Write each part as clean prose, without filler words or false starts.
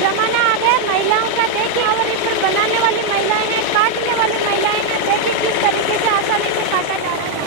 जमाना आ गया महिलाओं का। देखिए और इस पर बनाने वाली महिलाएं हैं, काटने वाली महिलाएं हैं। देखिए किस तरीके से आसानी से काटा जा रहा है।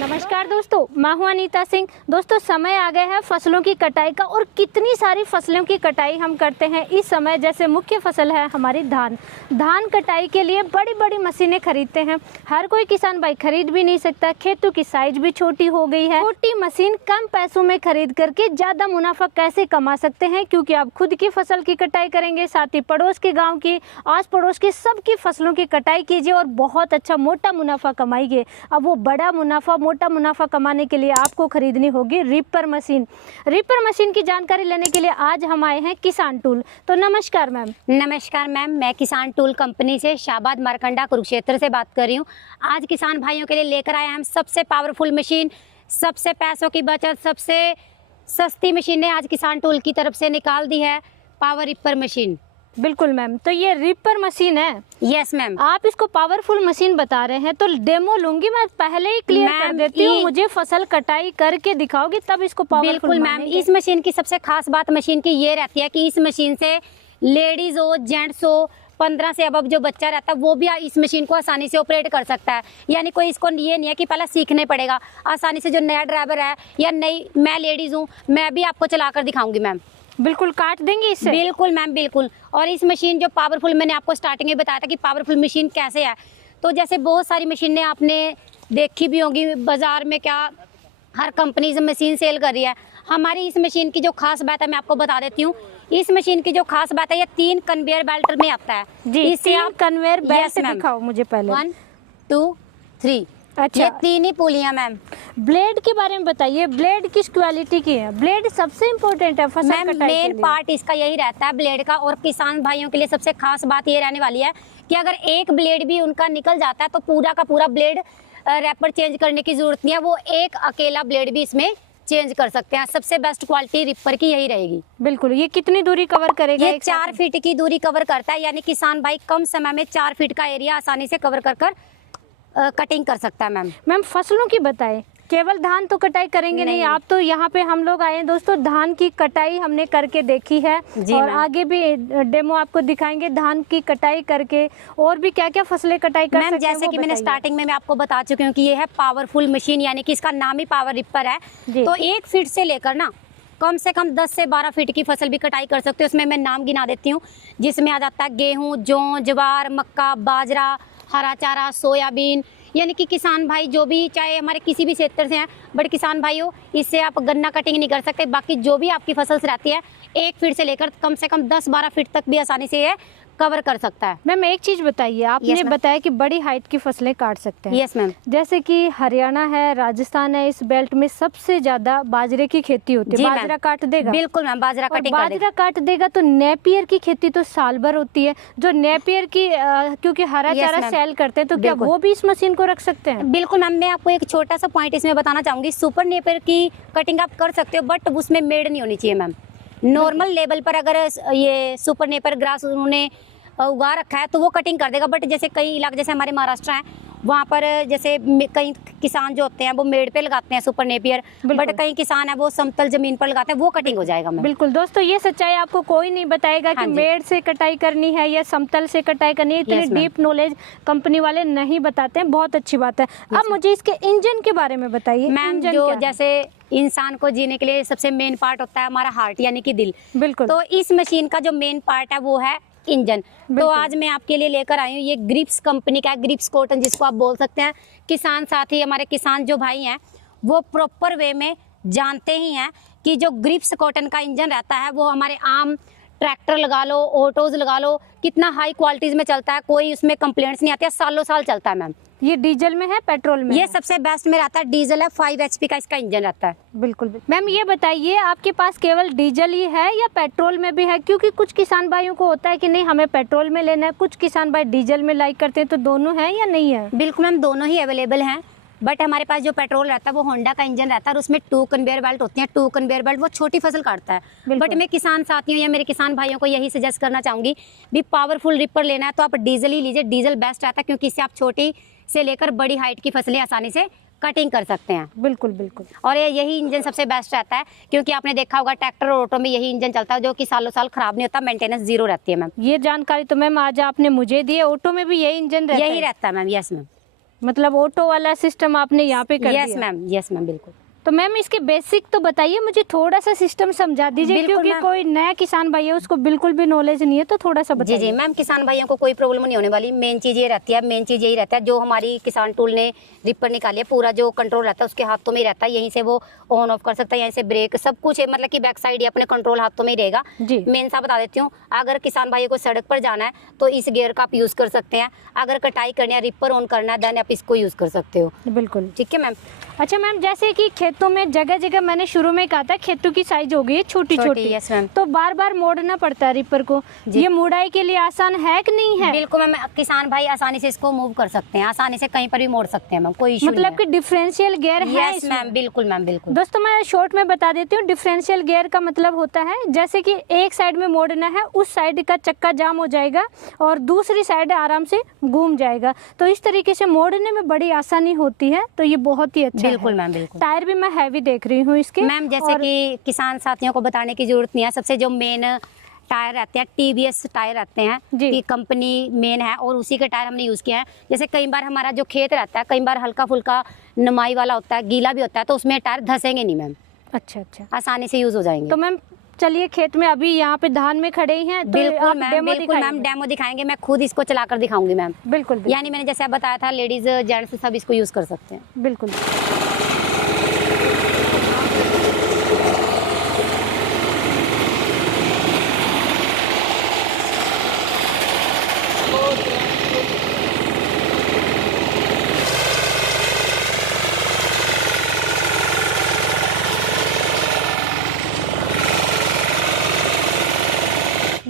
नमस्कार दोस्तों, मैं हूं अनीता सिंह। दोस्तों समय आ गया है फसलों की कटाई का, और कितनी सारी फसलों की कटाई हम करते हैं इस समय। जैसे मुख्य फसल है हमारी धान। धान कटाई के लिए बड़ी बड़ी मशीनें खरीदते हैं। हर कोई किसान भाई खरीद भी नहीं सकता, खेतों की साइज भी छोटी हो गई है। छोटी मशीन कम पैसों में खरीद करके ज़्यादा मुनाफा कैसे कमा सकते हैं, क्योंकि आप खुद की फसल की कटाई करेंगे, साथ ही पड़ोस के गाँव की, आस पड़ोस की सबकी फसलों की कटाई कीजिए और बहुत अच्छा मोटा मुनाफा कमाइए। अब वो बड़ा मुनाफा, मोटा मुनाफा कमाने के लिए आपको खरीदनी होगी रीपर मशीन। रीपर मशीन की जानकारी लेने के लिए आज हम आए हैं किसान टूल। तो नमस्कार मैम। नमस्कार मैम, मैं किसान टूल कंपनी से शाबाद मारकंडा कुरुक्षेत्र से बात कर रही हूँ। आज किसान भाइयों के लिए लेकर आए हम सबसे पावरफुल मशीन, सबसे पैसों की बचत, सबसे सस्ती मशीनें आज किसान टूल की तरफ से निकाल दी है, पावर रीपर मशीन। बिल्कुल मैम, तो ये रीपर मशीन है। Yes ma'am. आप इसको पावरफुल मशीन बता रहे हैं, तो डेमो लूंगी मैं, पहले ही क्लियर कर देती हूँ। मुझे फसल कटाई करके दिखाओगी तब इसको पावरफुल। बिल्कुल मैम, इस मशीन की सबसे खास बात मशीन की ये रहती है कि इस मशीन से लेडीज हो, जेंट्स हो, 15 से अब जो बच्चा रहता है वो भी इस मशीन को आसानी से ऑपरेट कर सकता है। यानी कोई इसको ये नहीं है कि पहले सीखने पड़ेगा। आसानी से जो नया ड्राइवर है या नई, मैं लेडीज हूँ, मैं भी आपको चला कर दिखाऊंगी मैम। बिल्कुल काट देंगे इससे। बिल्कुल मैम, बिल्कुल। और इस मशीन जो पावरफुल, मैंने आपको स्टार्टिंग में बताया था कि पावरफुल मशीन कैसे है। तो जैसे बहुत सारी मशीनें आपने देखी भी होंगी बाजार में, क्या हर कंपनी से मशीन सेल कर रही है। हमारी इस मशीन की जो खास बात है मैं आपको बता देती हूँ। इस मशीन की जो खास बात है, ये 3 कन्वेयर बेल्ट में आता है जी। इससे आप कन्वेयर बेल्ट मैम दिखाओ मुझे पहले। 1 2 3। अच्छा, ये 3 ही पुलियां मैम। ब्लेड के बारे में बताइए, ब्लेड किस क्वालिटी की है? ब्लेड सबसे इम्पोर्टेंट है फसल मैम, कटाई के मेन लिए। पार्ट इसका यही रहता है ब्लेड का। और किसान भाइयों के लिए सबसे खास बात ये रहने वाली है कि अगर एक ब्लेड भी उनका निकल जाता है तो पूरा का पूरा ब्लेड रैपर चेंज करने की जरूरत नहीं है। वो एक अकेला ब्लेड भी इसमें चेंज कर सकते हैं। सबसे बेस्ट क्वालिटी रिपर की यही रहेगी। बिल्कुल। ये कितनी दूरी कवर करेगा? ये 4 फीट की दूरी कवर करता है। यानी किसान भाई कम समय में 4 फीट का एरिया आसानी से कवर कर कटिंग कर सकता है मैम। मैम फसलों की बताएं, केवल धान तो कटाई करेंगे नहीं आप तो। यहाँ पे हम लोग आए हैं दोस्तों, धान की कटाई हमने करके देखी है और आगे भी डेमो आपको दिखाएंगे धान की कटाई करके। और भी क्या क्या फसलें कटाई कर सकते हैं जैसे कि मैंने स्टार्टिंग में मैं आपको बता चुकी हूँ कि ये है पावरफुल मशीन, यानी कि इसका नाम ही पावर रिपर है। तो 1 फीट से लेकर ना कम से कम 10 से 12 फीट की फसल भी कटाई कर सकते हो। उसमें मैं नाम गिना देती हूँ, जिसमें आ जाता है गेहूँ, जौ, ज्वार, मक्का, बाजरा, हरा चारा, सोयाबीन। यानी कि किसान भाई जो भी, चाहे हमारे किसी भी क्षेत्र से हैं, बट किसान भाई हो, इससे आप गन्ना कटिंग नहीं कर सकते। बाकी जो भी आपकी फसल रहती है 1 फीट से लेकर कम से कम 10-12 फीट तक भी आसानी से ये कवर कर सकता है। मैम एक चीज बताइए, आपने बताया कि बड़ी हाइट की फसलें काट सकते हैं। Yes ma'am. जैसे कि हरियाणा है, राजस्थान है, इस बेल्ट में सबसे ज्यादा बाजरे की खेती होती है। बाजरा काट देगा? बिल्कुल मैम, बाजरा कटिंग कर देगा। बाजरा काट देगा तो नेपियर की खेती तो साल भर होती है। जो नेपियर की क्योंकि हरा चारा सेल करते हैं, तो क्या वो भी इस मशीन को रख सकते हैं? बिल्कुल मैम, मैं आपको एक छोटा सा पॉइंट इसमें बताना चाहूंगी। सुपर नेपियर की कटिंग आप कर सकते हो, बट उसमें मेड़ नहीं होनी चाहिए मैम। नॉर्मल लेवल पर अगर ये सुपर नेपियर ग्रास उन्होंने उगा रखा है तो वो कटिंग कर देगा। बट जैसे कई इलाके, जैसे हमारे महाराष्ट्र हैं, वहाँ पर जैसे कई किसान जो होते हैं वो मेड़ पे लगाते हैं सुपर नेपियर, बट कई किसान है वो समतल जमीन पर लगाते हैं, वो कटिंग हो जाएगा मैम। बिल्कुल दोस्तों, ये सच्चाई आपको कोई नहीं बताएगा कि मेड़ से कटाई करनी है या समतल से कटाई करनी है। इतनी डीप नॉलेज कंपनी वाले नहीं बताते हैं, बहुत अच्छी बात है। अब मुझे इसके इंजन के बारे में बताइए मैम। जो जैसे इंसान को जीने के लिए सबसे मेन पार्ट होता है हमारा हार्ट, यानी कि दिल। बिल्कुल। तो इस मशीन का जो मेन पार्ट है वो है इंजन। तो आज मैं आपके लिए लेकर आई हूँ, ये ग्रिप्स कंपनी का है, ग्रिप्स कॉटन जिसको आप बोल सकते हैं। किसान साथी, हमारे किसान जो भाई हैं वो प्रॉपर वे में जानते ही हैं कि जो ग्रिप्स कॉटन का इंजन रहता है वो हमारे आम ट्रैक्टर लगा लो, ऑटोज लगा लो, कितना हाई क्वालिटीज में चलता है, कोई उसमें कंप्लेंट्स नहीं आती है, सालों साल चलता है मैम। ये डीजल में है, पेट्रोल में? ये सबसे बेस्ट में रहता है, डीजल है, 5 HP का इसका इंजन रहता है। बिल्कुल। मैम ये बताइए, आपके पास केवल डीजल ही है या पेट्रोल में भी है? क्योंकि कुछ किसान भाइयों को होता है कि नहीं हमें पेट्रोल में लेना है, कुछ किसान भाई डीजल में लाइक करते हैं, तो दोनों है या नहीं है? बिल्कुल मैम, दोनों ही अवेलेबल हैं। बट हमारे पास जो पेट्रोल रहता है वो होंडा का इंजन रहता है और उसमें 2 कन्वेयर बेल्ट होती हैं। 2 कन्वेयर बेल्ट वो छोटी फसल काटता है। बट मैं किसान साथियों या मेरे किसान भाइयों को यही सजेस्ट करना चाहूँगी, भी पावरफुल रिपर लेना है तो आप डीजल ही लीजिए। डीजल बेस्ट रहता है क्योंकि इससे आप छोटी से लेकर बड़ी हाइट की फसलें आसानी से कटिंग कर सकते हैं। बिल्कुल बिल्कुल। और यही इंजन सबसे बेस्ट रहता है, क्योंकि आपने देखा होगा ट्रैक्टर और ऑटो में यही इंजन चलता है जो कि सालों साल खराब नहीं होता, मेंटेनेंस जीरो रहती है मैम। ये जानकारी तो मैम आज आपने मुझे दी है। ऑटो में भी यही इंजन रहता है? यही रहता है मैम। Yes ma'am. मतलब ऑटो वाला सिस्टम आपने यहाँ पे कर दिया? यस मैम, यस मैम, बिल्कुल। तो मैम इसके बेसिक तो बताइए, मुझे थोड़ा सा सिस्टम समझा दीजिए, क्योंकि कोई नया किसान भाई है उसको बिल्कुल भी नॉलेज नहीं है, तो थोड़ा सा बताइए। जी जी मैम, किसान भाइयों को कोई प्रॉब्लम नहीं होने वाली। मेन चीज़ ये रहती है, मेन चीज़ यही रहता है, जो हमारी किसान टूल ने रिपर निकाली है, पूरा जो कंट्रोल रहता है उसके हाथों में ही रहता है। यहीं से वो ऑन ऑफ कर सकता है, यहीं से ब्रेक, सब कुछ है, मतलब कि बैक साइड ही अपने कंट्रोल हाथों में ही रहेगा। मेन सा बता देती हूँ, अगर किसान भाइयों को सड़क पर जाना है तो इस गियर का आप यूज़ कर सकते हैं। अगर कटाई करनी है, रिपर ऑन करना है, देन आप इसको यूज़ कर सकते हो। बिल्कुल ठीक है मैम। अच्छा मैम, जैसे कि खेतों में जगह जगह मैंने शुरू में कहा था खेतों की साइज हो गई है छोटी छोटी, यस मैम, तो बार बार मोड़ना पड़ता है रिपर को। ये मुड़ाई के लिए आसान है कि नहीं है? बिल्कुल मैम, किसान भाई आसानी से इसको मूव कर सकते हैं, आसानी से कहीं पर भी मोड़ सकते हैं मैम, कोई इशू मतलब कि डिफरेंशियल गियर है? यस मैम, बिल्कुल मैम, बिल्कुल। दोस्तों मैं शॉर्ट में बता देती हूँ, डिफरेंशियल गियर का मतलब होता है जैसे कि एक साइड में मोड़ना है, उस साइड का चक्का जाम हो जाएगा और दूसरी साइड आराम से घूम जाएगा, तो इस तरीके से मोड़ने में बड़ी आसानी होती है। तो ये बहुत ही अच्छा बिल्कुल है। मैम, बिल्कुल। टायर भी मैं हैवी देख रही हूँ इसके मैम, जैसे कि किसान साथियों को बताने की जरूरत नहीं है, सबसे जो मेन टायर रहते हैं TVS टायर रहते हैं कि कंपनी मेन है, और उसी के टायर हमने यूज़ किया है। जैसे कई बार हमारा जो खेत रहता है, कई बार हल्का फुल्का नमाई वाला होता है, गीला भी होता है, तो उसमें टायर धंसेंगे नहीं मैम। अच्छा अच्छा, आसानी से यूज़ हो जाएंगे। तो मैम चलिए, खेत में अभी यहाँ पे धान में खड़े ही हैं, तो बिल्कुल मैम, बिल्कुल मैम, डेमो दिखाएंगे। मैं खुद इसको चलाकर दिखाऊंगी मैम। बिल्कुल। यानी मैंने जैसे बताया था, लेडीज जेंट्स सब इसको यूज़ कर सकते हैं। बिल्कुल।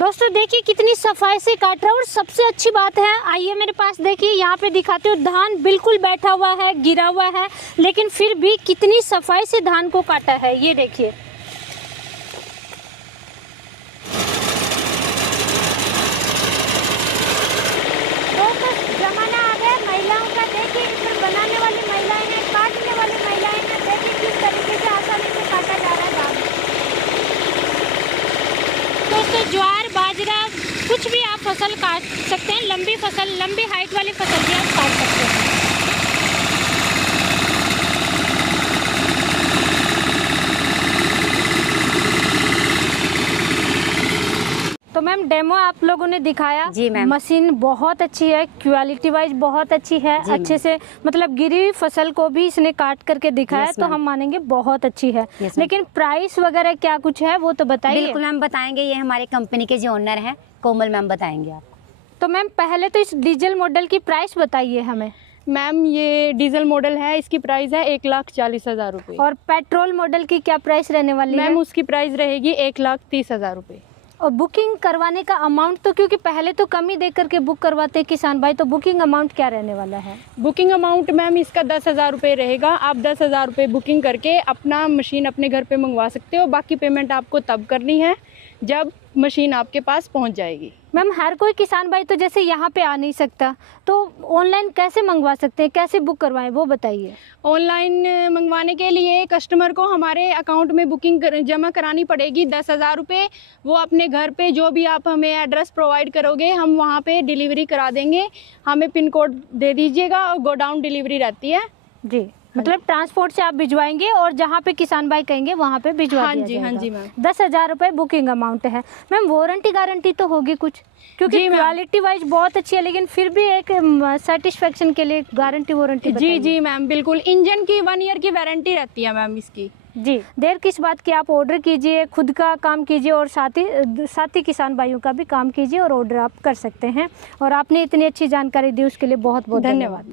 दोस्तों देखिए कितनी सफाई से काट रहा है, और सबसे अच्छी बात है, आइए मेरे पास देखिए, यहाँ पे दिखाते हो धान बिल्कुल बैठा हुआ है, गिरा हुआ है, लेकिन फिर भी कितनी सफाई से धान को काटा है, ये देखिए। दोस्तों जमाना आ गया महिलाओं का, देखिए इसमें बनाने वाली महिलाएं हैं, काटने वाली महिलाएं हैं, देखिए किस तरीके से आसानी से काटा जा रहा है धान। दोस्तों ज्वार बाजरा कुछ भी आप फसल काट सकते हैं, लंबी फसल, लंबी हाइट वाली फसल भी आप काट सकते हैं। तो मैम डेमो आप लोगों ने दिखाया। जी मैम। मशीन बहुत अच्छी है, क्वालिटी वाइज बहुत अच्छी है, अच्छे से मतलब गिरी हुई फसल को भी इसने काट करके दिखाया, तो हम मानेंगे बहुत अच्छी है। लेकिन प्राइस वगैरह क्या कुछ है वो तो बताइए। बिल्कुल मैम बताएंगे, ये हमारे कंपनी के जो ओनर हैं कोमल मैम बताएंगे आपको। तो मैम पहले तो इस डीजल मॉडल की प्राइस बताइए हमें। मैम ये डीजल मॉडल है, इसकी प्राइस है 1,40,000 रुपये। और पेट्रोल मॉडल की क्या प्राइस रहने वाली है? मैम उसकी प्राइस रहेगी 1,30,000 रुपये। और बुकिंग करवाने का अमाउंट तो, क्योंकि पहले तो कम ही दे करके बुक करवाते हैं किसान भाई, तो बुकिंग अमाउंट क्या रहने वाला है? बुकिंग अमाउंट मैम इसका 10,000 रुपये रहेगा। आप 10,000 रुपये बुकिंग करके अपना मशीन अपने घर पे मंगवा सकते हो। बाकी पेमेंट आपको तब करनी है जब मशीन आपके पास पहुंच जाएगी। मैम हर कोई किसान भाई तो जैसे यहाँ पे आ नहीं सकता, तो ऑनलाइन कैसे मंगवा सकते हैं, कैसे बुक करवाएं वो बताइए। ऑनलाइन मंगवाने के लिए कस्टमर को हमारे अकाउंट में बुकिंग जमा करानी पड़ेगी 10,000 रुपये। वो अपने घर पे जो भी आप हमें एड्रेस प्रोवाइड करोगे, हम वहाँ पे डिलीवरी करा देंगे। हमें पिन कोड दे दीजिएगा और गोडाउन डिलीवरी रहती है। जी, मतलब ट्रांसपोर्ट से आप भिजवाएंगे और जहाँ पे किसान भाई कहेंगे वहाँ पे भिजवा दिया जाएगा। हाँ जी मैम। 10,000 रुपये बुकिंग अमाउंट है। मैम वारंटी गारंटी तो होगी कुछ, क्योंकि क्वालिटी वाइज बहुत अच्छी है, लेकिन फिर भी एक सेटिस्फेक्शन के लिए गारंटी वारंटी। जी मैम बिल्कुल, इंजन की 1 ईयर की वारंटी रहती है मैम इसकी। जी, देर किस बात की, आप ऑर्डर कीजिए, खुद का काम कीजिए और साथ ही किसान भाइयों का भी काम कीजिए और ऑर्डर आप कर सकते हैं। और आपने इतनी अच्छी जानकारी दी उसके लिए बहुत बहुत धन्यवाद।